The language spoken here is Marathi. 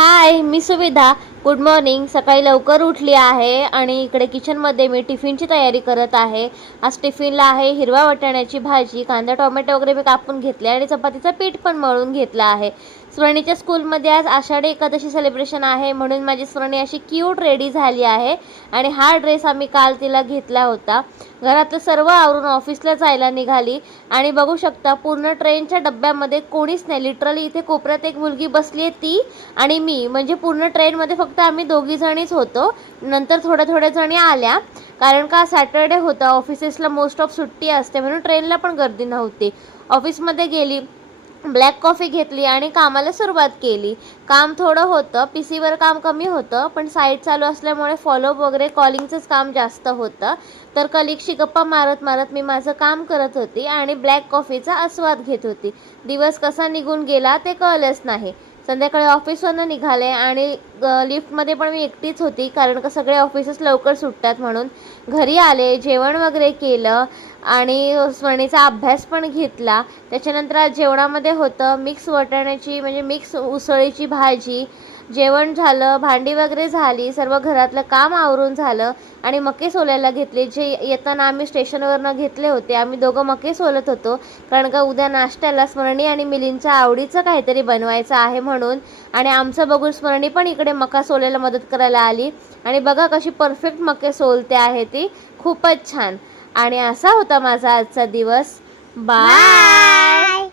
हाय, मी सुविधा. Good morning. सकाळी लवकर उठली आहे आणि इकडे किचनमध्ये मी टिफिनची तयारी करत आहे. आज टिफिनला आहे हिरव्या वाटाण्याची भाजी, कांदा टोमॅटो वगैरे मी कापून घेतले आणि चपातीचं पीठ पण मळून घेतलं आहे. स्वर्णीच्या स्कूलमध्ये आज आषाढी एकादशी सेलिब्रेशन आहे, म्हणून माझी स्वर्णी अशी क्यूट रेडी झाली आहे. आणि हा ड्रेस आम्ही काल तिला घेतला होता. घरातलं सर्व आवरून ऑफिसला जायला निघाली आणि बघू शकता पूर्ण ट्रेनच्या डब्यामध्ये कोणीच नाही. लिटरली इथे कोपऱ्यात एक मुलगी बसली आहे, ती आणि मी, म्हणजे पूर्ण ट्रेनमध्ये फक्त आम्ही दोघी जणीच होतो. नंतर थोड्या जणी आल्या, कारण का सॅटर्डे होता, ऑफिसेसला मोस्ट ऑफ सुट्टी असते, म्हणून ट्रेनला पण गर्दी नव्हती. ऑफिसमध्ये गेली, ब्लॅक कॉफी घेतली आणि कामाला सुरुवात केली. काम थोडं होतं, पी सीवर काम कमी होतं, पण साईट चालू असल्यामुळे फॉलोअप वगैरे कॉलिंगचंच काम जास्त होतं. तर कलिगशी गप्पा मारत मारत मी माझं काम करत होती आणि ब्लॅक कॉफीचा आस्वाद घेत होती. दिवस कसा निघून गेला ते कळलंच नाही. संध्याकाळी ऑफिसवरनं निघाले आणि लिफ्टमध्ये पण मी एकटीच होती, कारण का सगळे ऑफिसेस लवकर सुटतात म्हणून. घरी आले, जेवण वगैरे केलं आणि स्वर्णीचा अभ्यास पण घेतला. त्याच्यानंतर आज जेवणामध्ये होतं मिक्स वाटाण्याची म्हणजे मिक्स उसळीची भाजी. जेवण झालं, भांडी वगैरे झाली, सर्व घरातलं काम आवरून झालं आणि मके सोलायला घेतले. जे येताना आम्ही स्टेशनवरनं घेतले होते. आम्ही दोघं मके सोलत होतो, कारण का उद्या नाश्त्याला स्मरणी आणि मिलिंदच्या आवडीचं काहीतरी बनवायचं आहे म्हणून. आणि आमचं बघून स्मरणी पण इकडे मका सोलायला मदत करायला आली आणि बघा कशी परफेक्ट मके सोलते आहे ती, खूपच छान. आणि असा होता माझा आजचा दिवस. बाय.